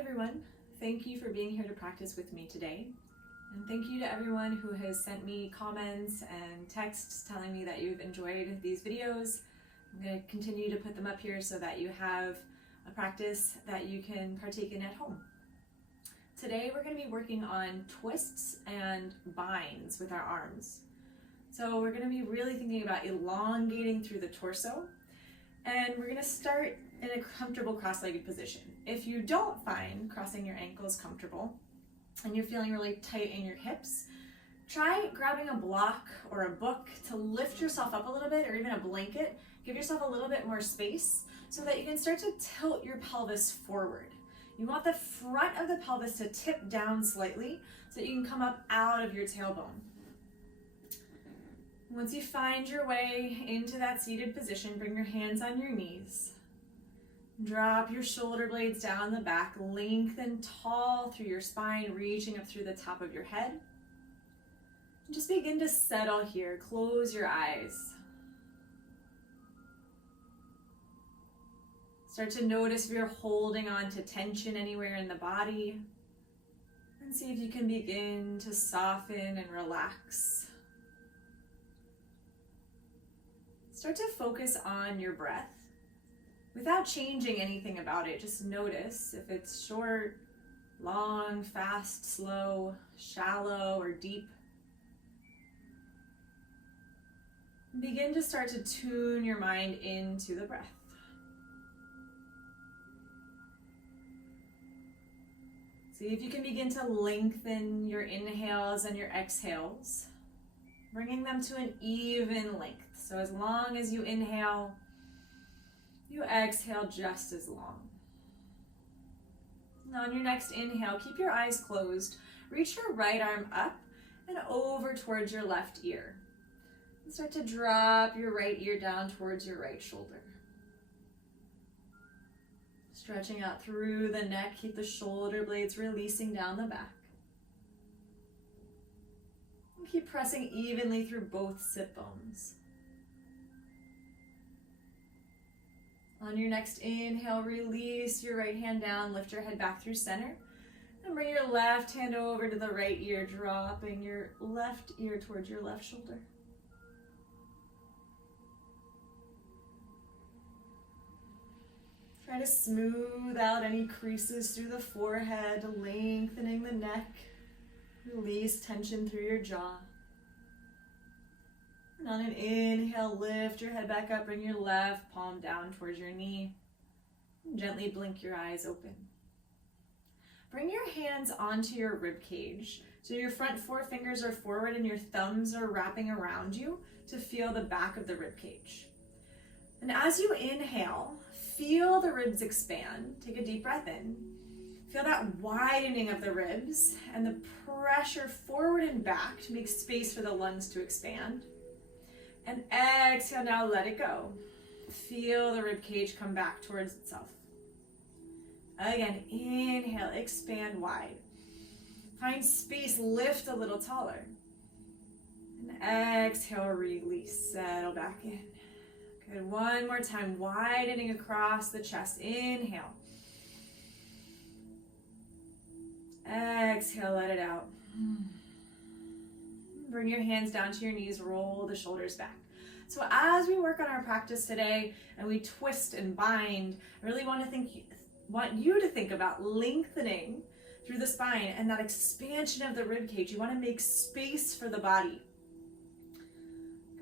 everyone. Thank you for being here to practice with me today. And thank you to everyone who has sent me comments and texts telling me that you've enjoyed these videos. I'm going to continue to put them up here so that you have a practice that you can partake in at home. Today we're going to be working on twists and binds with our arms. So we're going to be really thinking about elongating through the torso, and we're going to start in a comfortable cross-legged position. If you don't find crossing your ankles comfortable and you're feeling really tight in your hips, try grabbing a block or a book to lift yourself up a little bit, or even a blanket. Give yourself a little bit more space so that you can start to tilt your pelvis forward. You want the front of the pelvis to tip down slightly so that you can come up out of your tailbone. Once you find your way into that seated position, bring your hands on your knees. Drop your shoulder blades down the back, lengthen tall through your spine, reaching up through the top of your head. And just begin to settle here. Close your eyes. Start to notice if you're holding on to tension anywhere in the body. And see if you can begin to soften and relax. Start to focus on your breath. Without changing anything about it, just notice if it's short, long, fast, slow, shallow, or deep. Begin to start to tune your mind into the breath. See if you can begin to lengthen your inhales and your exhales, bringing them to an even length. So as long as you inhale, you exhale just as long. Now on your next inhale, keep your eyes closed. Reach your right arm up and over towards your left ear. And start to drop your right ear down towards your right shoulder. Stretching out through the neck, keep the shoulder blades releasing down the back. And keep pressing evenly through both sit bones. On your next inhale, release your right hand down, lift your head back through center, and bring your left hand over to the right ear, dropping your left ear towards your left shoulder. Try to smooth out any creases through the forehead, lengthening the neck. Release tension through your jaw. And on an inhale, lift your head back up, bring your left palm down towards your knee. And gently blink your eyes open. Bring your hands onto your rib cage. So your front four fingers are forward and your thumbs are wrapping around you to feel the back of the rib cage. And as you inhale, feel the ribs expand. Take a deep breath in. Feel that widening of the ribs and the pressure forward and back to make space for the lungs to expand. And exhale, now let it go. Feel the rib cage come back towards itself. Again, inhale, expand wide. Find space, lift a little taller. And exhale, release, settle back in. Good, one more time, widening across the chest. Inhale. Exhale, let it out. Bring your hands down to your knees, roll the shoulders back. So as we work on our practice today and we twist and bind, I really want you to think about lengthening through the spine and that expansion of the rib cage. You want to make space for the body.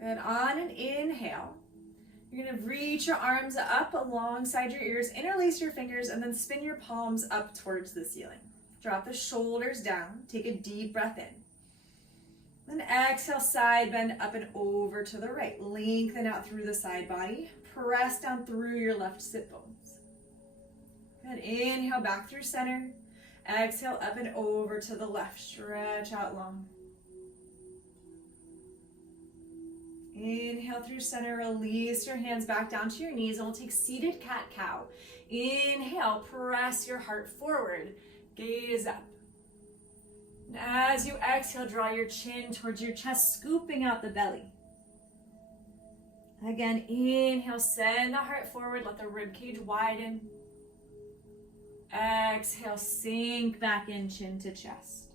Good, on an inhale, you're going to reach your arms up alongside your ears, interlace your fingers, and then spin your palms up towards the ceiling. Drop the shoulders down, take a deep breath in. Then exhale, side bend up and over to the right. Lengthen out through the side body. Press down through your left sit bones. Good. Inhale back through center. Exhale up and over to the left. Stretch out long. Inhale through center. Release your hands back down to your knees, and we'll take seated cat-cow. Inhale, press your heart forward. Gaze up. And as you exhale, draw your chin towards your chest, scooping out the belly. Again, inhale, send the heart forward, let the rib cage widen. Exhale, sink back in, chin to chest.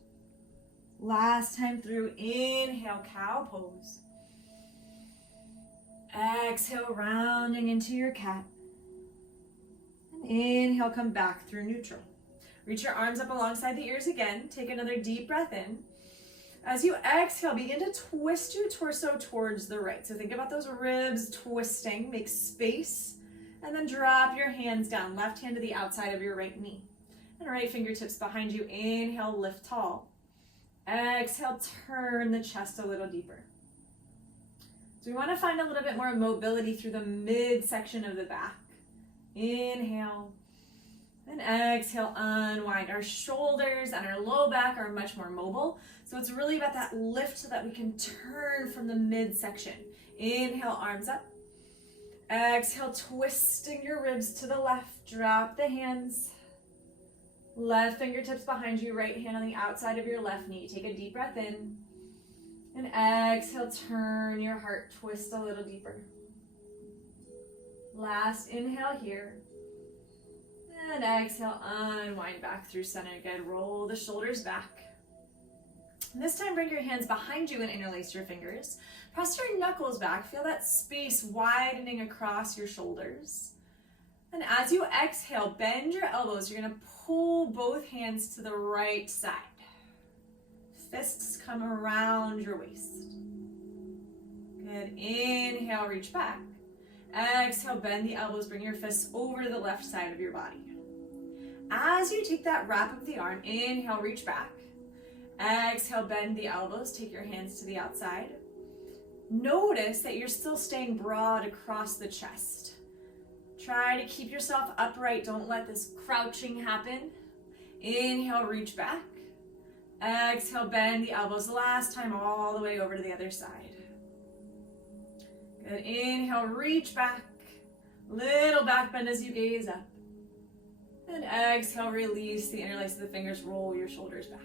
Last time through, inhale, cow pose. Exhale, rounding into your cat. And inhale, come back through neutral. Reach your arms up alongside the ears again. Take another deep breath in. As you exhale, begin to twist your torso towards the right. So think about those ribs twisting, make space, and then drop your hands down. Left hand to the outside of your right knee. And right fingertips behind you. Inhale, lift tall. Exhale, turn the chest a little deeper. So we want to find a little bit more mobility through the midsection of the back. Inhale. And exhale, unwind. Our shoulders and our low back are much more mobile. So it's really about that lift so that we can turn from the midsection. Inhale, arms up. Exhale, twisting your ribs to the left. Drop the hands. Left fingertips behind you, right hand on the outside of your left knee. Take a deep breath in. And exhale, turn your heart, twist a little deeper. Last inhale here. And exhale, unwind back through center. Good, roll the shoulders back. And this time, bring your hands behind you and interlace your fingers. Press your knuckles back. Feel that space widening across your shoulders. And as you exhale, bend your elbows. You're gonna pull both hands to the right side. Fists come around your waist. Good, inhale, reach back. Exhale, bend the elbows, bring your fists over to the left side of your body. As you take that wrap of the arm, inhale, reach back. Exhale, bend the elbows, take your hands to the outside. Notice that you're still staying broad across the chest. Try to keep yourself upright, don't let this crouching happen. Inhale, reach back. Exhale, bend the elbows. Last time, all the way over to the other side. Good, inhale, reach back. Little back bend as you gaze up. And exhale, release the interlace of the fingers, roll your shoulders back.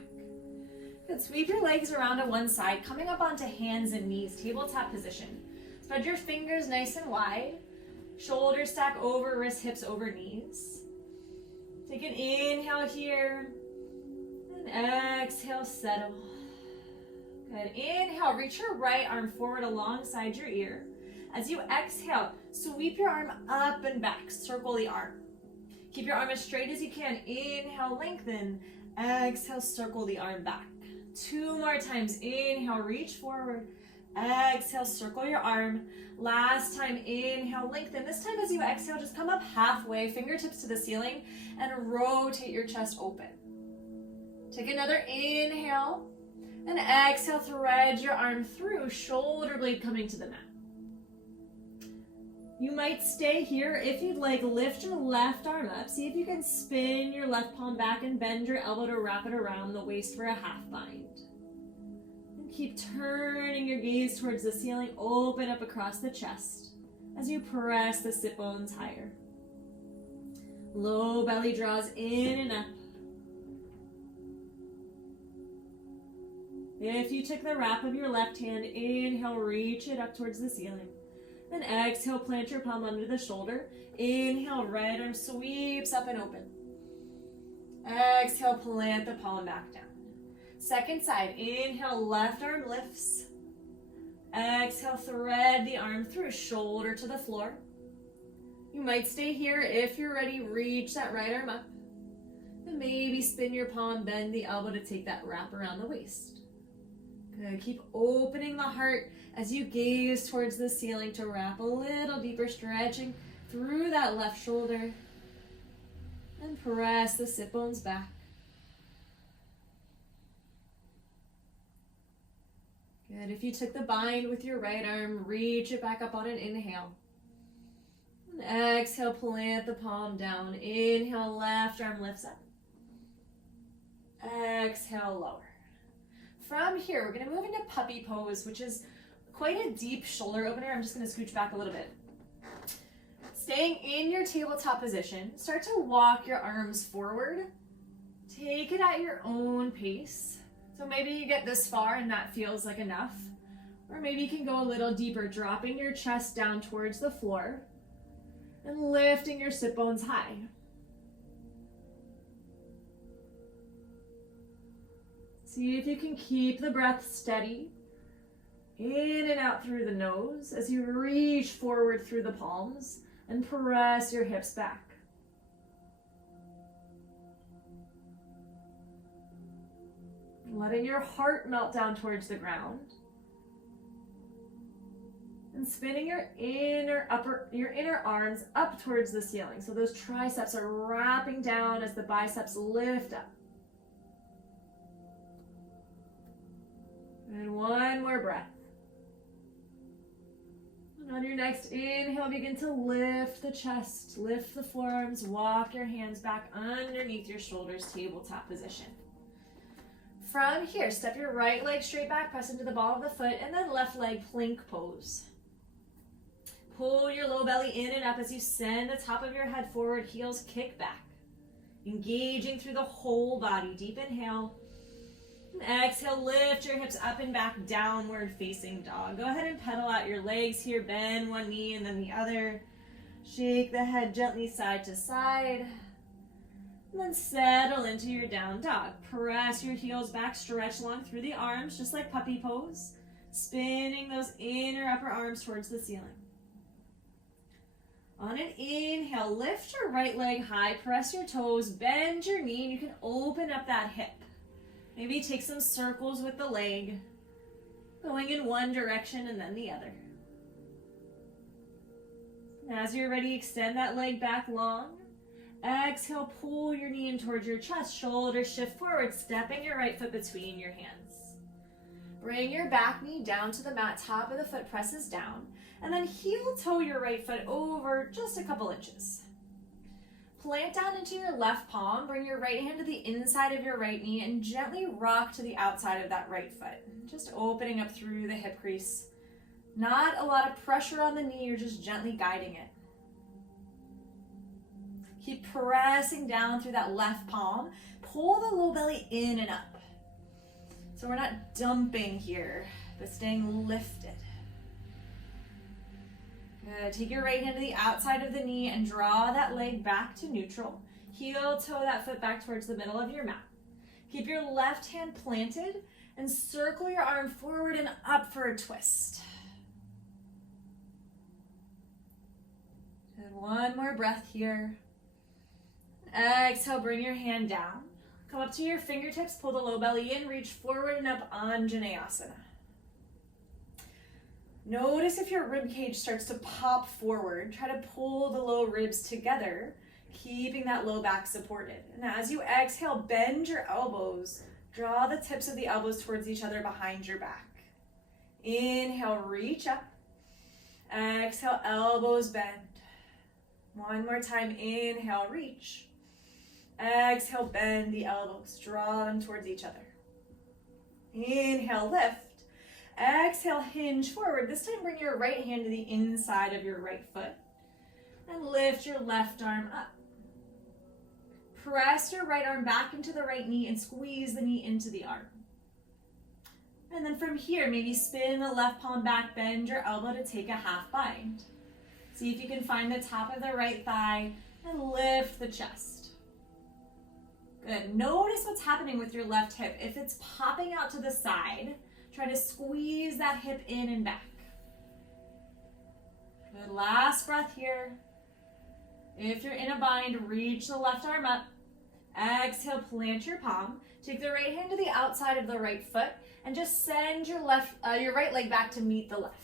Good, sweep your legs around to one side, coming up onto hands and knees, tabletop position. Spread your fingers nice and wide. Shoulders stack over, wrists, hips over knees. Take an inhale here. And exhale, settle. Good, inhale, reach your right arm forward alongside your ear. As you exhale, sweep your arm up and back, circle the arm. Keep your arm as straight as you can. Inhale, lengthen. Exhale, circle the arm back. 2 more times. Inhale, reach forward. Exhale, circle your arm. Last time, inhale, lengthen. This time as you exhale, just come up halfway, fingertips to the ceiling, and rotate your chest open. Take another inhale, and exhale, thread your arm through, shoulder blade coming to the mat. You might stay here. If you'd like, lift your left arm up. See if you can spin your left palm back and bend your elbow to wrap it around the waist for a half bind. And keep turning your gaze towards the ceiling. Open up across the chest as you press the sit bones higher. Low belly draws in and up. If you took the wrap of your left hand, inhale, reach it up towards the ceiling. Then exhale, plant your palm under the shoulder. Inhale, right arm sweeps up and open. Exhale, plant the palm back down. Second side, inhale, left arm lifts. Exhale, thread the arm through, shoulder to the floor. You might stay here. If you're ready, reach that right arm up. And maybe spin your palm, bend the elbow to take that wrap around the waist. Good, keep opening the heart as you gaze towards the ceiling to wrap a little deeper, stretching through that left shoulder. And press the sit bones back. Good, if you took the bind with your right arm, reach it back up on an inhale. And exhale, plant the palm down. Inhale, left arm lifts up. Exhale, lower. From here, we're going to move into puppy pose, which is quite a deep shoulder opener. I'm just going to scooch back a little bit. Staying in your tabletop position, start to walk your arms forward. Take it at your own pace. So maybe you get this far and that feels like enough. Or maybe you can go a little deeper, dropping your chest down towards the floor and lifting your sit bones high. See if you can keep the breath steady. In and out through the nose as you reach forward through the palms and press your hips back. Letting your heart melt down towards the ground. And spinning your inner arms up towards the ceiling. So those triceps are wrapping down as the biceps lift up. And one more breath. And on your next inhale, begin to lift the chest, lift the forearms, walk your hands back underneath your shoulders, tabletop position. From here, step your right leg straight back, press into the ball of the foot, and then left leg plank pose. Pull your low belly in and up as you send the top of your head forward, heels kick back. Engaging through the whole body. Deep inhale. And exhale, lift your hips up and back, downward facing dog. Go ahead and pedal out your legs here. Bend one knee and then the other. Shake the head gently side to side. And then settle into your down dog. Press your heels back, stretch long through the arms, just like puppy pose. Spinning those inner upper arms towards the ceiling. On an inhale, lift your right leg high, press your toes, bend your knee, and you can open up that hip. Maybe take some circles with the leg, going in one direction and then the other. And as you're ready, extend that leg back long. Exhale, pull your knee in towards your chest, shoulders shift forward, stepping your right foot between your hands. Bring your back knee down to the mat, top of the foot presses down, and then heel toe your right foot over just a couple inches. Plant down into your left palm, bring your right hand to the inside of your right knee, and gently rock to the outside of that right foot. Just opening up through the hip crease. Not a lot of pressure on the knee, you're just gently guiding it. Keep pressing down through that left palm. Pull the low belly in and up. So we're not dumping here, but staying lifted. Good. Take your right hand to the outside of the knee and draw that leg back to neutral. Heel toe that foot back towards the middle of your mat. Keep your left hand planted and circle your arm forward and up for a twist. Good. One more breath here. Exhale, bring your hand down. Come up to your fingertips, pull the low belly in, reach forward and up, Anjaneyasana. Notice if your rib cage starts to pop forward, try to pull the low ribs together, keeping that low back supported. And as you exhale, bend your elbows, draw the tips of the elbows towards each other behind your back. Inhale, reach up. Exhale, elbows bend. One more time, inhale, reach. Exhale, bend the elbows, draw them towards each other. Inhale, lift. Exhale, hinge forward. This time, bring your right hand to the inside of your right foot and lift your left arm up. Press your right arm back into the right knee and squeeze the knee into the arm. And then from here, maybe spin the left palm back, bend your elbow to take a half bind. See if you can find the top of the right thigh and lift the chest. Good. Notice what's happening with your left hip. If it's popping out to the side, try to squeeze that hip in and back. Good. Last breath here. If you're in a bind, reach the left arm up. Exhale, plant your palm. Take the right hand to the outside of the right foot and just send your right leg back to meet the left.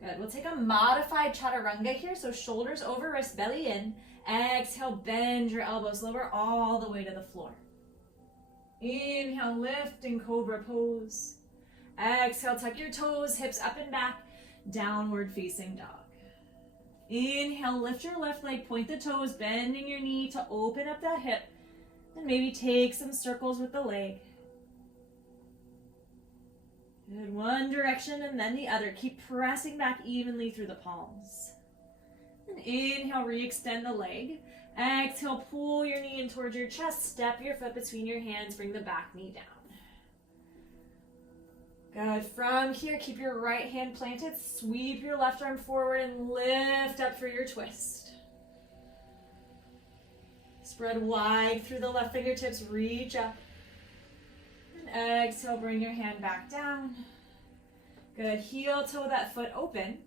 Good. We'll take a modified chaturanga here. So shoulders over, wrist, belly in. Exhale, bend your elbows, lower all the way to the floor. Inhale, lift in cobra pose. Exhale, tuck your toes, hips up and back, downward facing dog. Inhale, lift your left leg, point the toes, bending your knee to open up that hip, and maybe take some circles with the leg. Good, one direction and then the other. Keep pressing back evenly through the palms. And inhale, re-extend the leg. Exhale, pull your knee in towards your chest. Step your foot between your hands. Bring the back knee down. Good. From here, keep your right hand planted. Sweep your left arm forward and lift up for your twist. Spread wide through the left fingertips. Reach up. Exhale, bring your hand back down. Good, heel toe that foot open.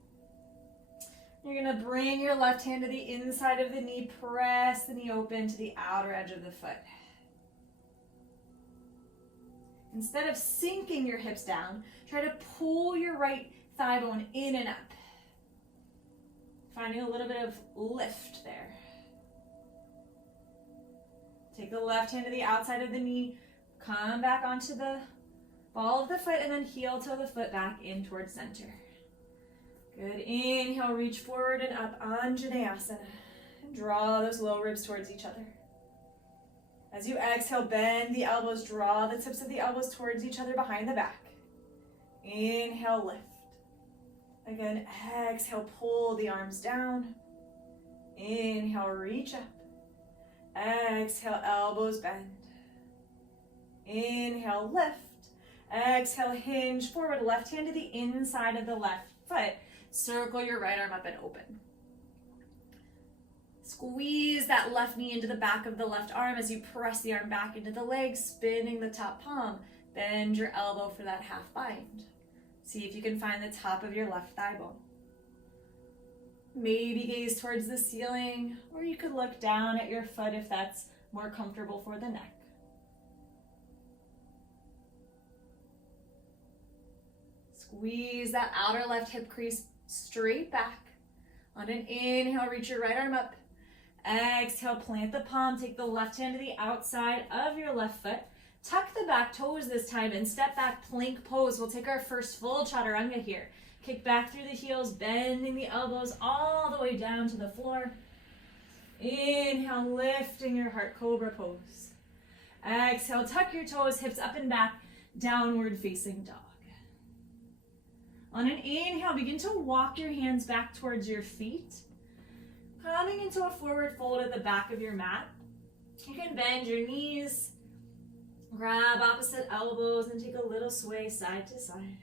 You're gonna bring your left hand to the inside of the knee, press the knee open to the outer edge of the foot. Instead of sinking your hips down, try to pull your right thigh bone in and up. Finding a little bit of lift there. Take the left hand to the outside of the knee, come back onto the ball of the foot, and then heel toe the foot back in towards center. Good, inhale, reach forward and up, Anjaneyasana. And draw those low ribs towards each other. As you exhale, bend the elbows, draw the tips of the elbows towards each other behind the back. Inhale, lift. Again, exhale, pull the arms down. Inhale, reach up. Exhale, elbows bend. Inhale, lift. Exhale, hinge forward, left hand to the inside of the left foot. Circle your right arm up and open. Squeeze that left knee into the back of the left arm as you press the arm back into the leg, spinning the top palm. Bend your elbow for that half bind. See if you can find the top of your left thigh bone. Maybe gaze towards the ceiling, or you could look down at your foot if that's more comfortable for the neck. Squeeze that outer left hip crease straight back. On an inhale, reach your right arm up. Exhale, plant the palm, take the left hand to the outside of your left foot. Tuck the back toes this time and step back, plank pose. We'll take our first full chaturanga here. Kick back through the heels, bending the elbows all the way down to the floor. Inhale, lifting your heart, cobra pose. Exhale, tuck your toes, hips up and back, downward facing dog. On an inhale, begin to walk your hands back towards your feet. Coming into a forward fold at the back of your mat. You can bend your knees, grab opposite elbows, and take a little sway side to side.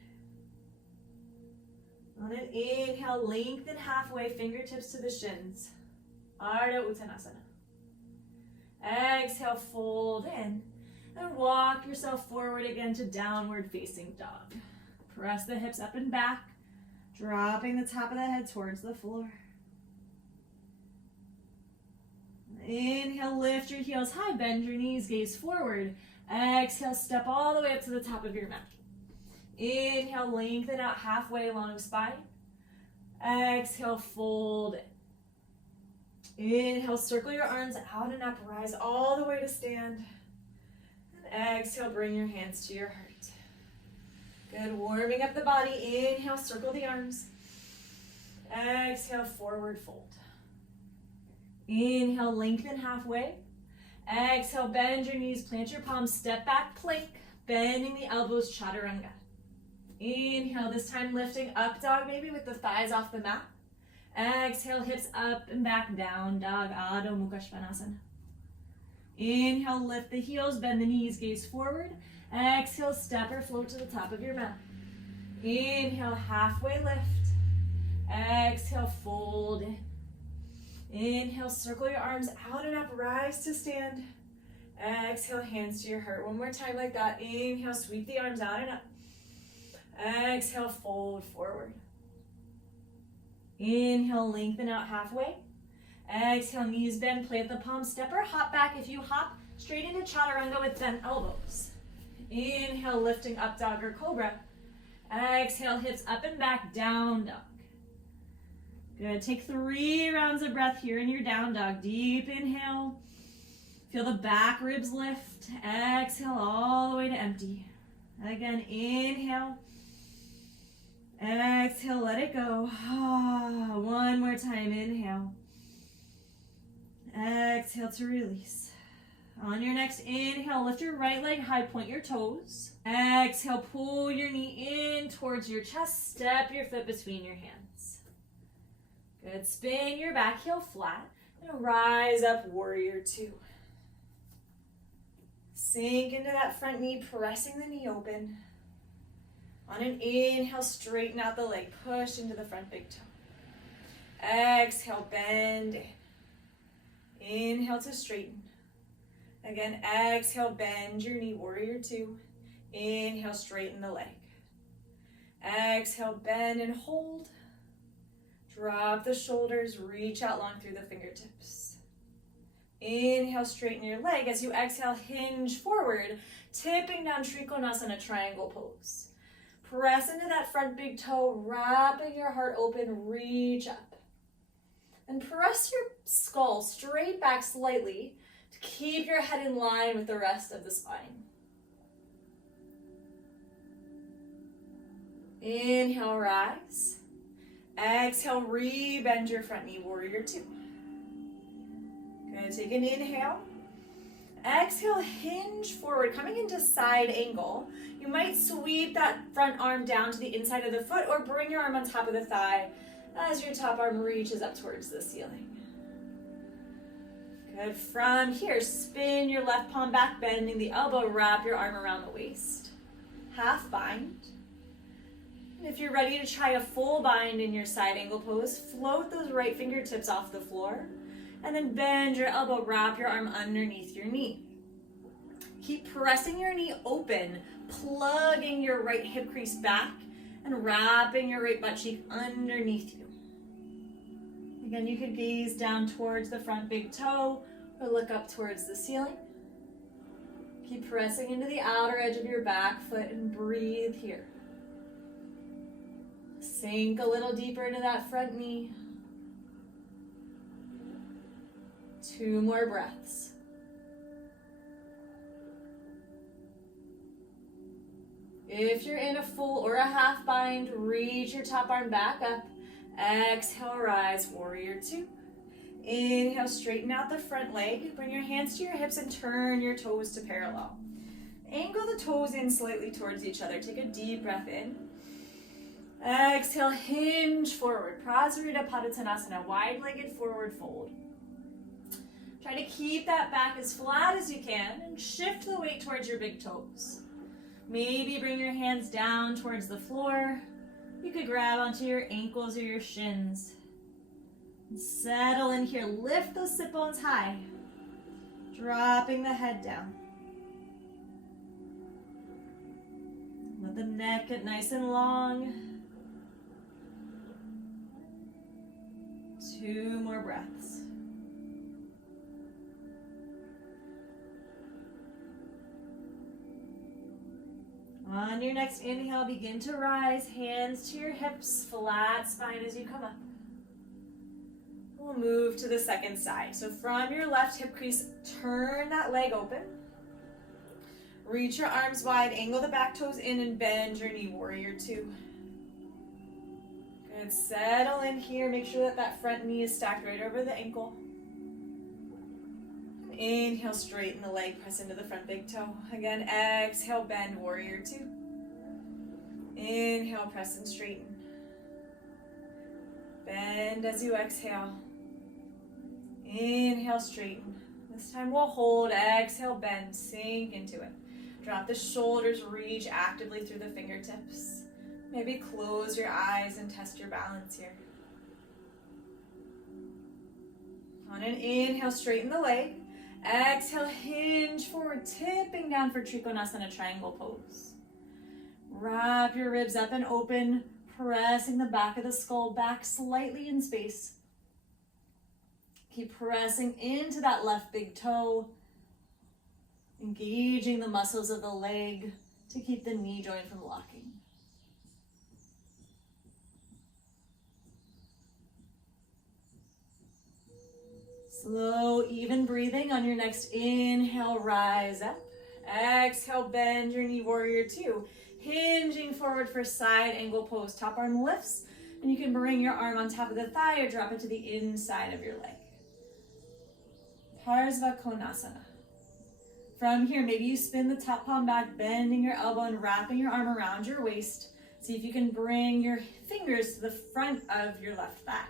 On an inhale, lengthen halfway, fingertips to the shins. Ardha Uttanasana. Exhale, fold in, and walk yourself forward again to downward facing dog. Press the hips up and back, dropping the top of the head towards the floor. Inhale, lift your heels high, bend your knees, gaze forward. Exhale, step all the way up to the top of your mat. Inhale, lengthen out halfway along spine. Exhale, fold in. Inhale, circle your arms out and up, rise all the way to stand. And exhale, bring your hands to your heart. Good, warming up the body. Inhale, circle the arms. Exhale, forward fold. Inhale, lengthen halfway. Exhale, bend your knees, plant your palms, step back, plank, bending the elbows, chaturanga. Inhale, this time lifting up dog, maybe with the thighs off the mat. Exhale, hips up and back, down dog, Adho Mukha Svanasana. Inhale, lift the heels, bend the knees, gaze forward. Exhale, step or float to the top of your mat. Inhale, halfway lift. Exhale, fold in. Inhale, circle your arms out and up, rise to stand. Exhale, hands to your heart. One more time like that. Inhale, sweep the arms out and up. Exhale, fold forward. Inhale, lengthen out halfway. Exhale, knees bend, plant the palms, step or hop back. If you hop, straight into chaturanga with bent elbows. Inhale, lifting up dog or cobra. Exhale, hips up and back, down dog. Good, take 3 rounds of breath here in your down dog. Deep inhale. Feel the back ribs lift. Exhale all the way to empty. Again, inhale. Exhale, let it go. One more time, inhale. Exhale to release. On your next inhale, lift your right leg high, point your toes. Exhale, pull your knee in towards your chest. Step your foot between your hands. Good, spin your back heel flat and rise up, warrior 2. Sink into that front knee, pressing the knee open. On an inhale, straighten out the leg, push into the front big toe. Exhale, bend in. Inhale to straighten. Again, exhale, bend your knee, warrior 2. Inhale, straighten the leg. Exhale, bend and hold. Drop the shoulders, reach out long through the fingertips. Inhale, straighten your leg. As you exhale, hinge forward, tipping down Trikonasana, triangle pose. Press into that front big toe, wrapping your heart open, reach up. And press your skull straight back slightly to keep your head in line with the rest of the spine. Inhale, rise. Exhale, re-bend your front knee, warrior two. Gonna take an inhale. Exhale, hinge forward, coming into side angle. You might sweep that front arm down to the inside of the foot or bring your arm on top of the thigh as your top arm reaches up towards the ceiling. Good. From here, spin your left palm back, bending the elbow, wrap your arm around the waist. Half bind. And if you're ready to try a full bind in your side angle pose, float those right fingertips off the floor, and then bend your elbow, wrap your arm underneath your knee. Keep pressing your knee open, plugging your right hip crease back, and wrapping your right butt cheek underneath you. Again, you could gaze down towards the front big toe or look up towards the ceiling. Keep pressing into the outer edge of your back foot and breathe here. Sink a little deeper into that front knee. 2 more breaths. If you're in a full or a half bind, reach your top arm back up. Exhale, rise, warrior two. Inhale, straighten out the front leg. Bring your hands to your hips and turn your toes to parallel. Angle the toes in slightly towards each other. Take a deep breath in. Exhale, hinge forward. Prasarita Padottanasana, wide-legged forward fold. Try to keep that back as flat as you can and shift the weight towards your big toes. Maybe bring your hands down towards the floor. You could grab onto your ankles or your shins. And settle in here. Lift those sit bones high. Dropping the head down. Let the neck get nice and long. 2 more breaths. On your next inhale, begin to rise, hands to your hips, flat spine as you come up. We'll move to the second side. So from your left hip crease, turn that leg open. Reach your arms wide, angle the back toes in and bend your knee, warrior two. Good, settle in here. Make sure that that front knee is stacked right over the ankle. Inhale, straighten the leg, press into the front big toe. Again, exhale, bend, warrior two. Inhale, press and straighten. Bend as you exhale. Inhale, straighten. This time we'll hold, exhale, bend, sink into it. Drop the shoulders, reach actively through the fingertips. Maybe close your eyes and test your balance here. On an inhale, straighten the leg. Exhale, hinge forward, tipping down for Trikonasana, triangle pose. Wrap your ribs up and open, pressing the back of the skull back slightly in space. Keep pressing into that left big toe, engaging the muscles of the leg to keep the knee joint from locking. Slow, even breathing. On your next inhale, rise up. Exhale, bend your knee, warrior two. Hinging forward for side angle pose. Top arm lifts, and you can bring your arm on top of the thigh or drop it to the inside of your leg. Parsva Konasana. From here, maybe you spin the top palm back, bending your elbow and wrapping your arm around your waist. See if you can bring your fingers to the front of your left thigh.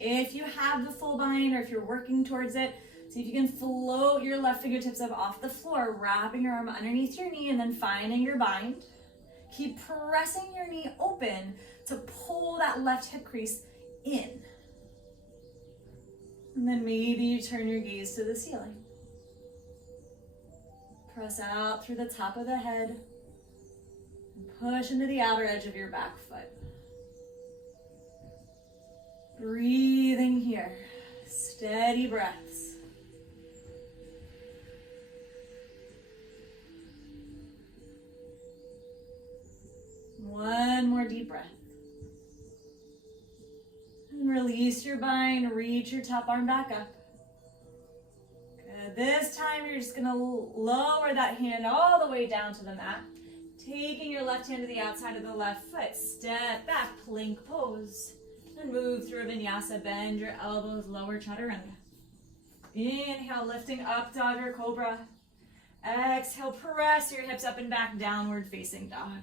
If you have the full bind or if you're working towards it, see if you can float your left fingertips up off the floor, wrapping your arm underneath your knee and then finding your bind. Keep pressing your knee open to pull that left hip crease in. And then maybe you turn your gaze to the ceiling. Press out through the top of the head. And push into the outer edge of your back foot. Breathing here. Steady breaths. One more deep breath. And release your bind, reach your top arm back up. Good. This time you're just gonna lower that hand all the way down to the mat. Taking your left hand to the outside of the left foot. Step back, plank pose. And move through a vinyasa, bend your elbows, lower chaturanga. Inhale, lifting up, dog or cobra. Exhale, press your hips up and back, downward facing dog.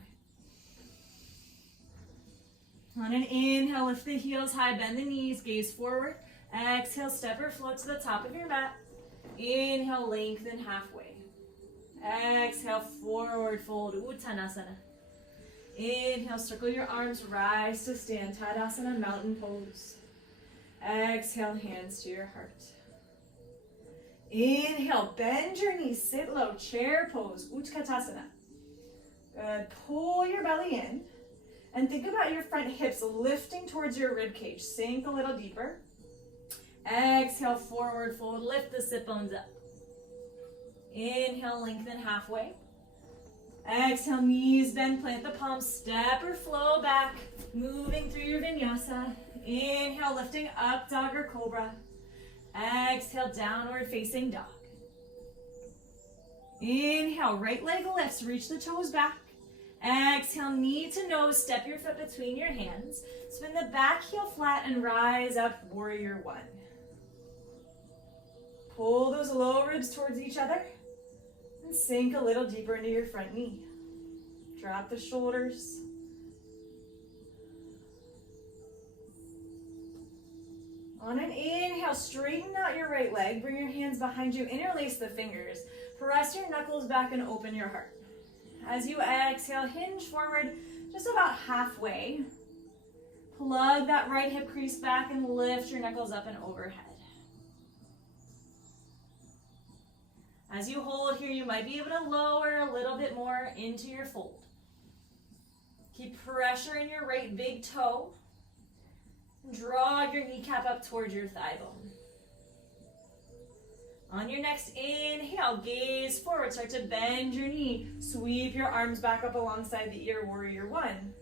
On an inhale, lift the heels high, bend the knees, gaze forward. Exhale, step or float to the top of your mat. Inhale, lengthen halfway. Exhale, forward fold, Uttanasana. Inhale, circle your arms, rise to stand, Tadasana, mountain pose. Exhale, hands to your heart. Inhale, bend your knees, sit low, chair pose, Utkatasana. Good, pull your belly in. And think about your front hips lifting towards your rib cage. Sink a little deeper. Exhale, forward fold. Lift the sit bones up. Inhale, lengthen halfway. Exhale, knees bend, plant the palms. Step or flow back. Moving through your vinyasa. Inhale, lifting up, dog or cobra. Exhale, downward facing dog. Inhale, right leg lifts. Reach the toes back. Exhale, knee to nose, step your foot between your hands. Spin the back heel flat and rise up, warrior one. Pull those low ribs towards each other and sink a little deeper into your front knee. Drop the shoulders. On an inhale, straighten out your right leg, bring your hands behind you, interlace the fingers. Press your knuckles back and open your heart. As you exhale, hinge forward just about halfway. Plug that right hip crease back and lift your knuckles up and overhead. As you hold here, you might be able to lower a little bit more into your fold. Keep pressure in your right big toe. Draw your kneecap up towards your thigh bone. On your next inhale, gaze forward, start to bend your knee. Sweep your arms back up alongside the ear, warrior one.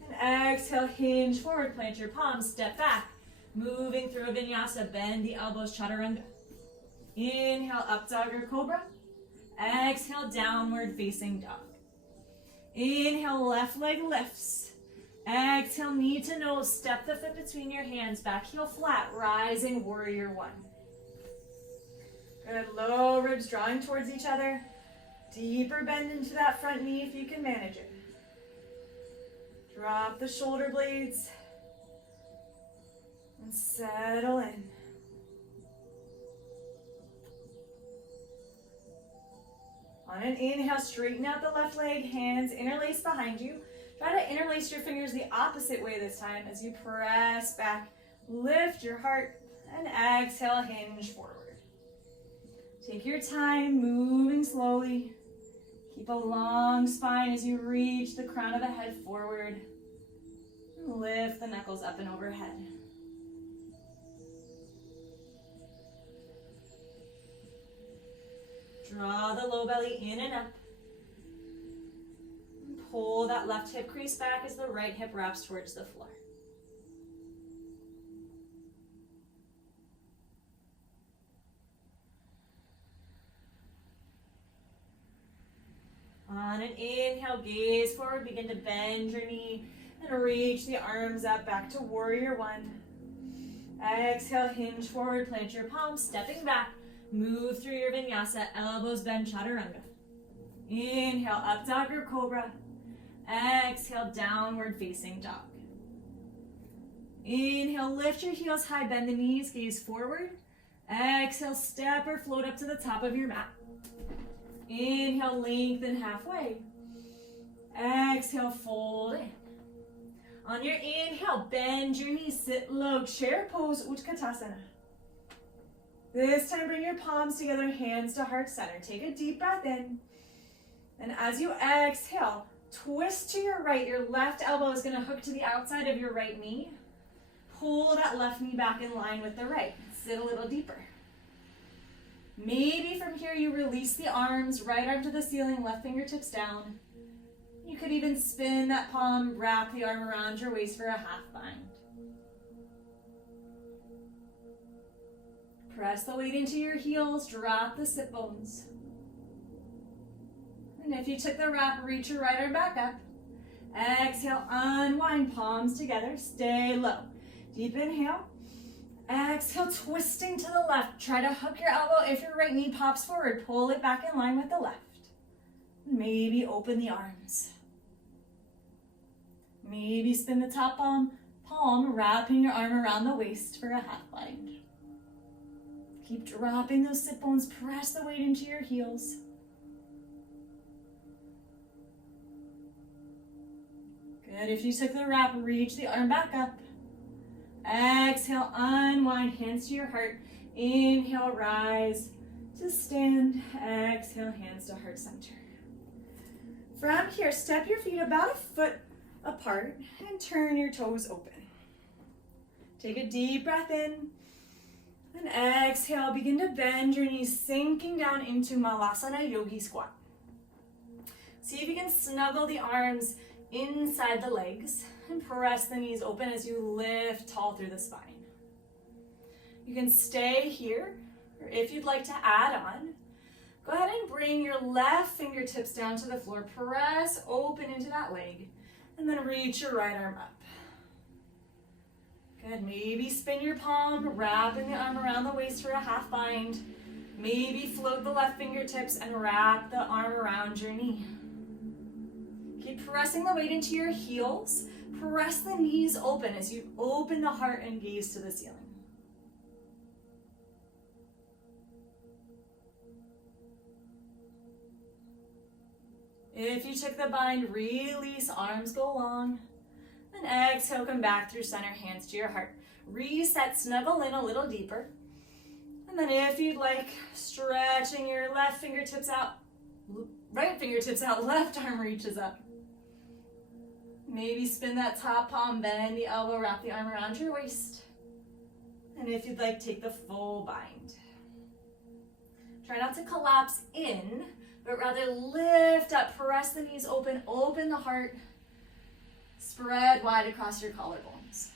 And exhale, hinge forward, plant your palms, step back. Moving through a vinyasa, bend the elbows, chaturanga. Inhale, up dog or cobra. Exhale, downward facing dog. Inhale, left leg lifts. Exhale, knee to nose, step the foot between your hands, back heel flat, rising warrior one. Good, low ribs drawing towards each other. Deeper bend into that front knee if you can manage it. Drop the shoulder blades and settle in. On an inhale, straighten out the left leg, hands interlace behind you. Try to interlace your fingers the opposite way this time as you press back, lift your heart, and exhale, hinge forward. Take your time, moving slowly. Keep a long spine as you reach the crown of the head forward. And lift the knuckles up and overhead. Draw the low belly in and up. And pull that left hip crease back as the right hip wraps towards the floor. On an inhale, gaze forward, begin to bend your knee and reach the arms up back to warrior one. Exhale, hinge forward, plant your palms, stepping back, move through your vinyasa, elbows bend, chaturanga. Inhale, up dog or cobra. Exhale, downward facing dog. Inhale, lift your heels high, bend the knees, gaze forward. Exhale, step or float up to the top of your mat. Inhale, lengthen halfway. Exhale, fold in. On your inhale, bend your knees, sit low, chair pose, Utkatasana. This time, bring your palms together, hands to heart center. Take a deep breath in. And as you exhale, twist to your right. Your left elbow is going to hook to the outside of your right knee. Pull that left knee back in line with the right. Sit a little deeper. Maybe from here you release the arms, right arm to the ceiling, left fingertips down. You could even spin that palm, wrap the arm around your waist for a half bind. Press the weight into your heels, drop the sit bones. And if you took the wrap, reach your right arm back up. Exhale, unwind, palms together, stay low. Deep inhale. Exhale, twisting to the left. Try to hook your elbow. If your right knee pops forward, pull it back in line with the left. Maybe open the arms. Maybe spin the top palm, wrapping your arm around the waist for a half bind. Keep dropping those sit bones. Press the weight into your heels. Good. If you took the wrap, reach the arm back up. Exhale, unwind, hands to your heart. Inhale, rise to stand. Exhale, hands to heart center. From here, step your feet about a foot apart and turn your toes open. Take a deep breath in. And exhale, begin to bend your knees, sinking down into Malasana Yogi Squat. See if you can snuggle the arms inside the legs and press the knees open as you lift tall through the spine. You can stay here, or if you'd like to add on, go ahead and bring your left fingertips down to the floor. Press open into that leg, and then reach your right arm up. Good, maybe spin your palm, wrapping the arm around the waist for a half bind. Maybe float the left fingertips and wrap the arm around your knee. Keep pressing the weight into your heels. Press the knees open as you open the heart and gaze to the ceiling. If you took the bind, release, arms go long. And exhale, come back through center, hands to your heart. Reset, snuggle in a little deeper. And then if you'd like, stretching your left fingertips out, right fingertips out, left arm reaches up. Maybe spin that top palm, bend the elbow, wrap the arm around your waist. And if you'd like, take the full bind. Try not to collapse in, but rather lift up, press the knees open, open the heart, spread wide across your collarbones.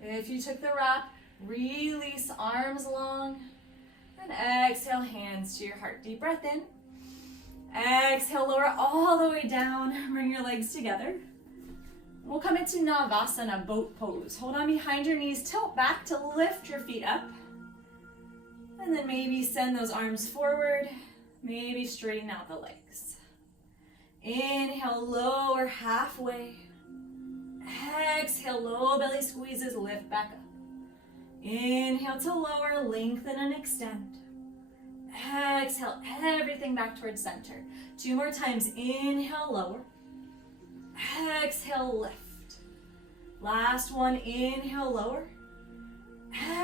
If you took the wrap, release, arms long, and exhale, hands to your heart. Deep breath in. Exhale, lower all the way down. Bring your legs together. We'll come into Navasana, boat pose. Hold on behind your knees, tilt back to lift your feet up. And then maybe send those arms forward. Maybe straighten out the legs. Inhale, lower halfway. Exhale, low belly squeezes, lift back up. Inhale to lower, lengthen and extend. Exhale, everything back towards center. 2 more times. Inhale, lower. Exhale, lift. Last one. Inhale, lower.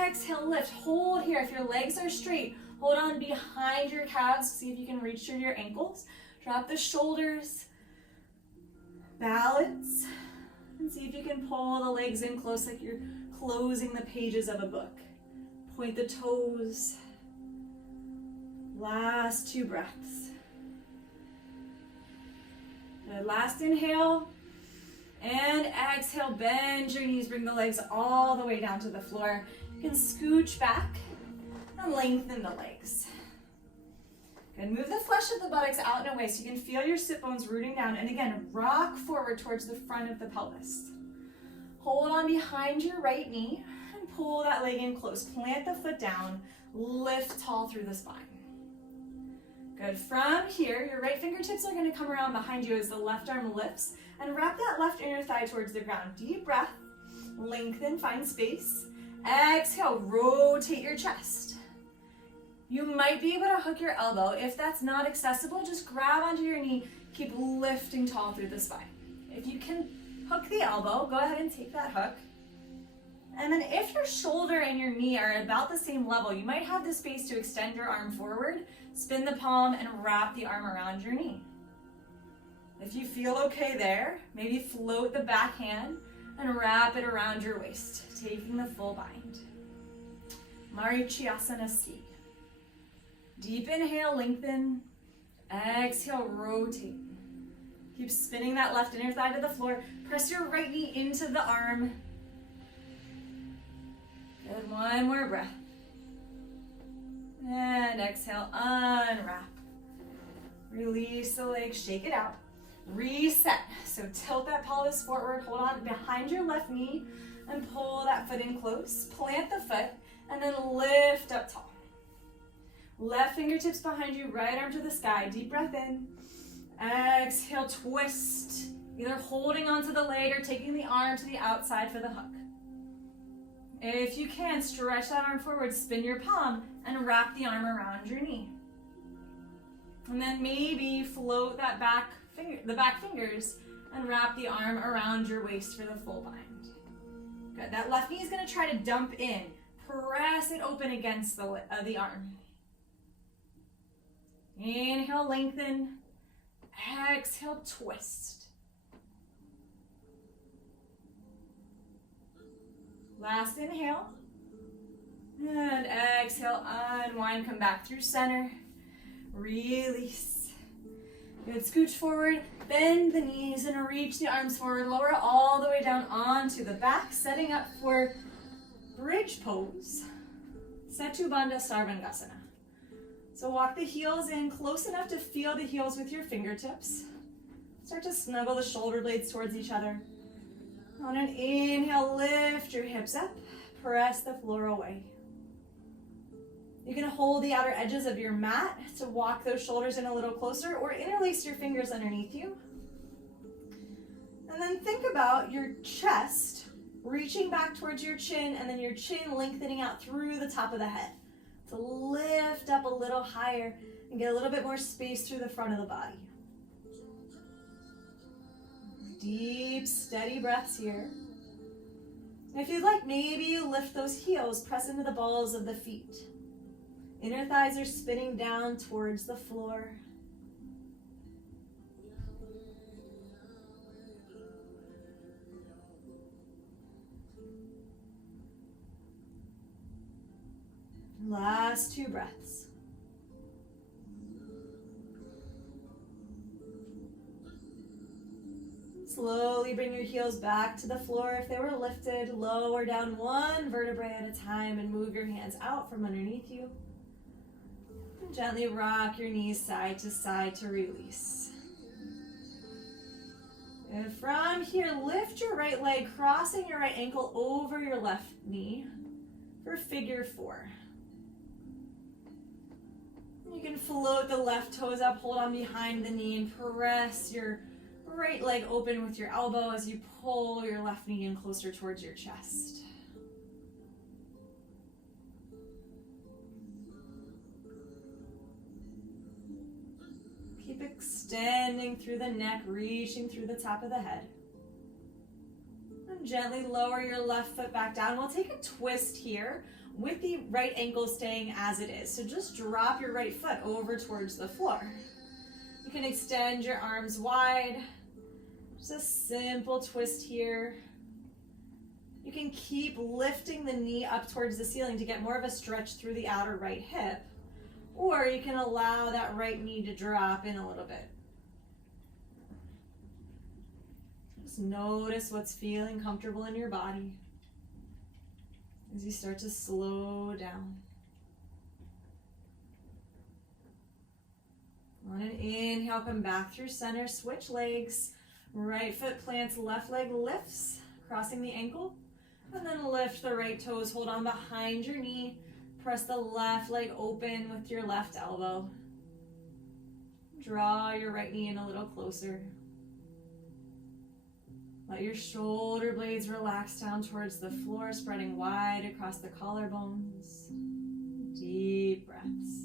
Exhale, lift. Hold here. If your legs are straight, hold on behind your calves. See if you can reach through your ankles. Drop the shoulders. Balance. And see if you can pull the legs in close like you're closing the pages of a book. Point the toes. Last 2 breaths. Good. Last inhale. And exhale, bend your knees, bring the legs all the way down to the floor. You can scooch back and lengthen the legs. Good. Move the flesh of the buttocks out and away so you can feel your sit bones rooting down. And again, rock forward towards the front of the pelvis. Hold on behind your right knee and pull that leg in close. Plant the foot down, lift tall through the spine. Good. From here, your right fingertips are going to come around behind you as the left arm lifts and wrap that left inner thigh towards the ground. Deep breath, lengthen, find space. Exhale, rotate your chest. You might be able to hook your elbow. If that's not accessible, just grab onto your knee. Keep lifting tall through the spine. If you can hook the elbow, go ahead and take that hook. And then if your shoulder and your knee are about the same level, you might have the space to extend your arm forward, spin the palm, and wrap the arm around your knee. If you feel okay there, maybe float the back hand and wrap it around your waist, taking the full bind. Marichyasana C. Deep inhale, lengthen. Exhale, rotate. Keep spinning that left inner thigh to the floor. Press your right knee into the arm. Good, one more breath. And exhale, unwrap. Release the legs, shake it out. Reset. So tilt that pelvis forward, hold on behind your left knee, and pull that foot in close. Plant the foot, and then lift up tall. Left fingertips behind you, right arm to the sky. Deep breath in. Exhale, twist. Either holding onto the leg or taking the arm to the outside for the hook. If you can, stretch that arm forward, spin your palm, and wrap the arm around your knee. And then maybe float that the back fingers and wrap the arm around your waist for the full bind. Good. That left knee is going to try to dump in. Press it open against the arm. Inhale, lengthen. Exhale, twist. Last inhale. And exhale, unwind, come back through center. Release. Good, scooch forward, bend the knees and reach the arms forward. Lower all the way down onto the back, setting up for bridge pose. Setu Bandha Sarvangasana. So walk the heels in close enough to feel the heels with your fingertips. Start to snuggle the shoulder blades towards each other. On an inhale, lift your hips up, press the floor away. You can hold the outer edges of your mat to walk those shoulders in a little closer, or interlace your fingers underneath you. And then think about your chest reaching back towards your chin, and then your chin lengthening out through the top of the head. To lift up a little higher and get a little bit more space through the front of the body. Deep, steady breaths here. And if you'd like, maybe you lift those heels, press into the balls of the feet. Inner thighs are spinning down towards the floor. Last 2 breaths. Slowly bring your heels back to the floor if they were lifted. Lower down 1 vertebrae at a time and move your hands out from underneath you. And gently rock your knees side to side to release. And from here, lift your right leg, crossing your right ankle over your left knee for figure 4. You can float the left toes up, hold on behind the knee, and press your right leg open with your elbow as you pull your left knee in closer towards your chest. Keep extending through the neck, reaching through the top of the head. And gently lower your left foot back down. We'll take a twist here with the right ankle staying as it is. So just drop your right foot over towards the floor. You can extend your arms wide. Just a simple twist here. You can keep lifting the knee up towards the ceiling to get more of a stretch through the outer right hip. Or you can allow that right knee to drop in a little bit. Just notice what's feeling comfortable in your body as you start to slow down. On an inhale, come back through center, switch legs. Right foot plants, left leg lifts, crossing the ankle. And then lift the right toes, hold on behind your knee. Press the left leg open with your left elbow. Draw your right knee in a little closer. Let your shoulder blades relax down towards the floor, spreading wide across the collarbones. Deep breaths.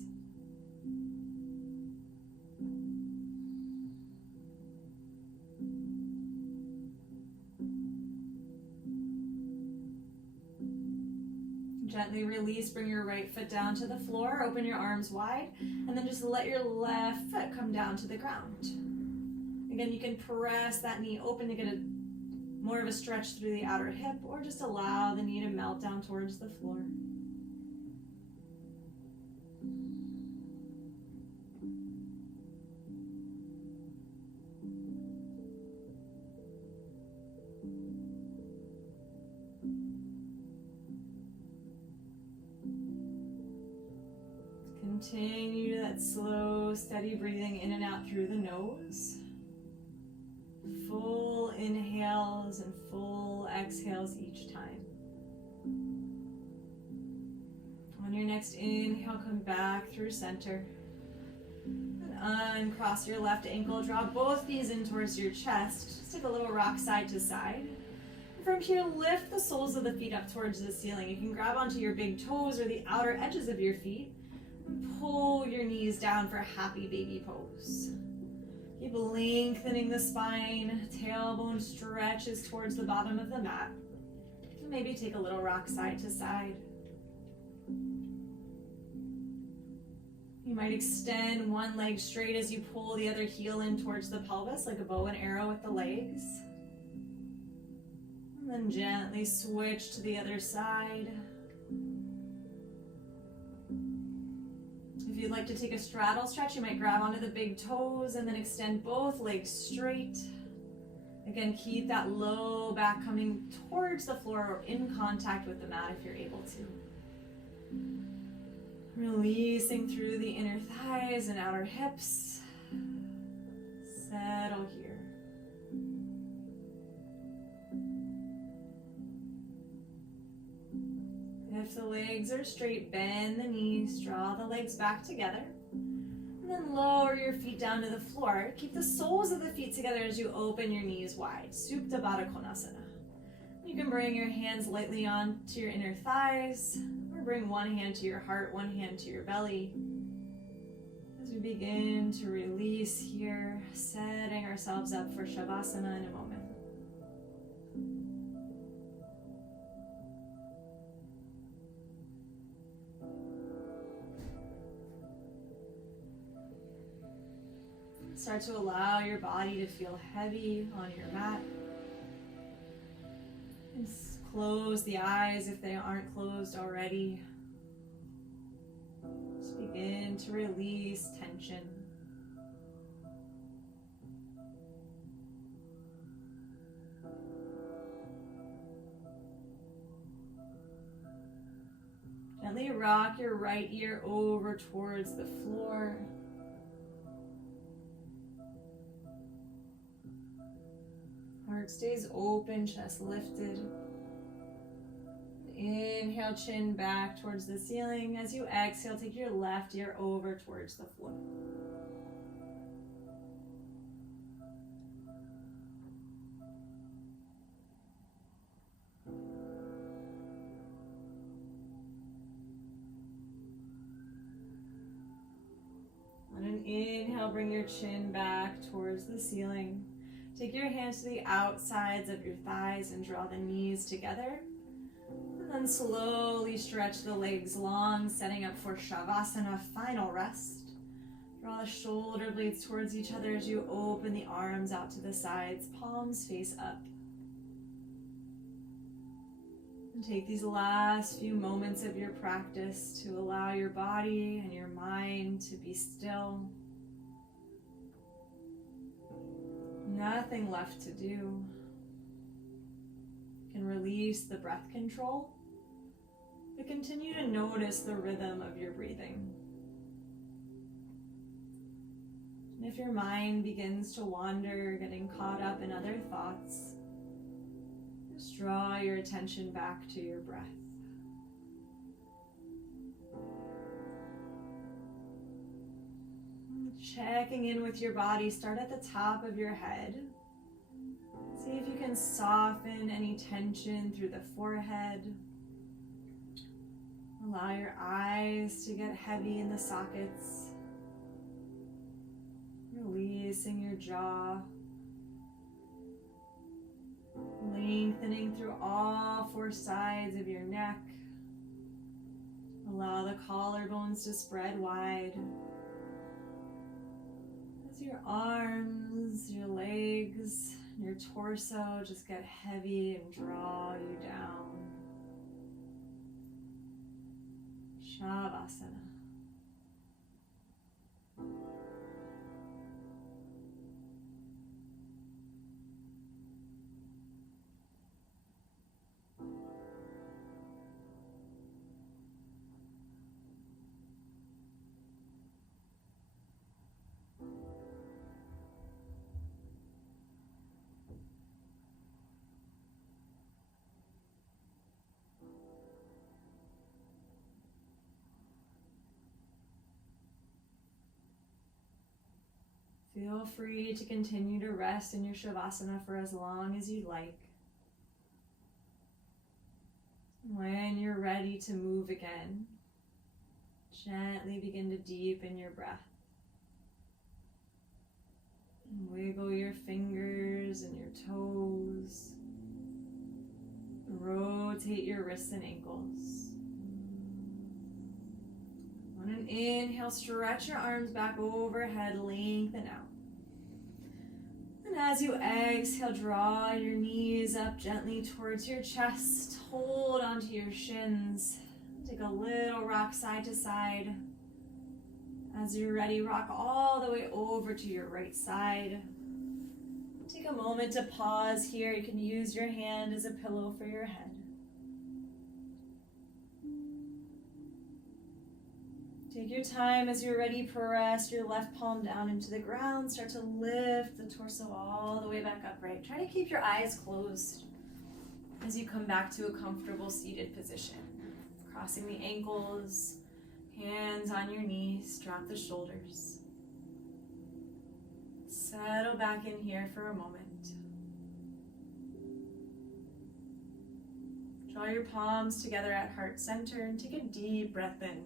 Gently release, bring your right foot down to the floor, open your arms wide, and then just let your left foot come down to the ground. Again, you can press that knee open to get more of a stretch through the outer hip, or just allow the knee to melt down towards the floor. Continue that slow, steady breathing in and out through the nose. Full inhales and full exhales each time. On your next inhale, come back through center. And uncross your left ankle, draw both knees in towards your chest. Just take a little rock side to side. And from here, lift the soles of the feet up towards the ceiling. You can grab onto your big toes or the outer edges of your feet. Pull your knees down for happy baby pose. Keep lengthening the spine, tailbone stretches towards the bottom of the mat. And maybe take a little rock side to side. You might extend one leg straight as you pull the other heel in towards the pelvis, like a bow and arrow with the legs. And then gently switch to the other side. If you'd like to take a straddle stretch, you might grab onto the big toes and then extend both legs straight. Again, keep that low back coming towards the floor or in contact with the mat if you're able to. Releasing through the inner thighs and outer hips. Settle here. If the legs are straight, bend the knees, draw the legs back together, and then lower your feet down to the floor. Keep the soles of the feet together as you open your knees wide. Supta Baddha Konasana. You can bring your hands lightly onto your inner thighs, or bring one hand to your heart, one hand to your belly. As we begin to release here, setting ourselves up for Shavasana in a moment. Start to allow your body to feel heavy on your mat. And close the eyes if they aren't closed already. Just begin to release tension. Gently rock your right ear over towards the floor. Heart stays open, chest lifted. Inhale, chin back towards the ceiling. As you exhale, take your left ear over towards the floor. On an inhale, bring your chin back towards the ceiling. Take your hands to the outsides of your thighs and draw the knees together. And then slowly stretch the legs long, setting up for Shavasana, final rest. Draw the shoulder blades towards each other as you open the arms out to the sides, palms face up. And take these last few moments of your practice to allow your body and your mind to be still. Nothing left to do. You can release the breath control, but continue to notice the rhythm of your breathing. And if your mind begins to wander, getting caught up in other thoughts, just draw your attention back to your breath. Checking in with your body, start at the top of your head. See if you can soften any tension through the forehead. Allow your eyes to get heavy in the sockets. Releasing your jaw. Lengthening through all four sides of your neck. Allow the collarbones to spread wide. As your arms, your legs, your torso just get heavy and draw you down. Shavasana. Feel free to continue to rest in your Shavasana for as long as you'd like. When you're ready to move again, gently begin to deepen your breath. Wiggle your fingers and your toes. Rotate your wrists and ankles. On an inhale, stretch your arms back overhead, lengthen out. And as you exhale, draw your knees up gently towards your chest. Hold onto your shins. Take a little rock side to side. As you're ready, rock all the way over to your right side. Take a moment to pause here. You can use your hand as a pillow for your head. Take your time. As you're ready, press your left palm down into the ground. Start to lift the torso all the way back upright. Try to keep your eyes closed as you come back to a comfortable seated position. Crossing the ankles, hands on your knees, drop the shoulders. Settle back in here for a moment. Draw your palms together at heart center and take a deep breath in.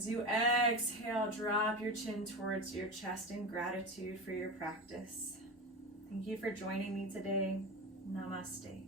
As you exhale, drop your chin towards your chest in gratitude for your practice. Thank you for joining me today. Namaste.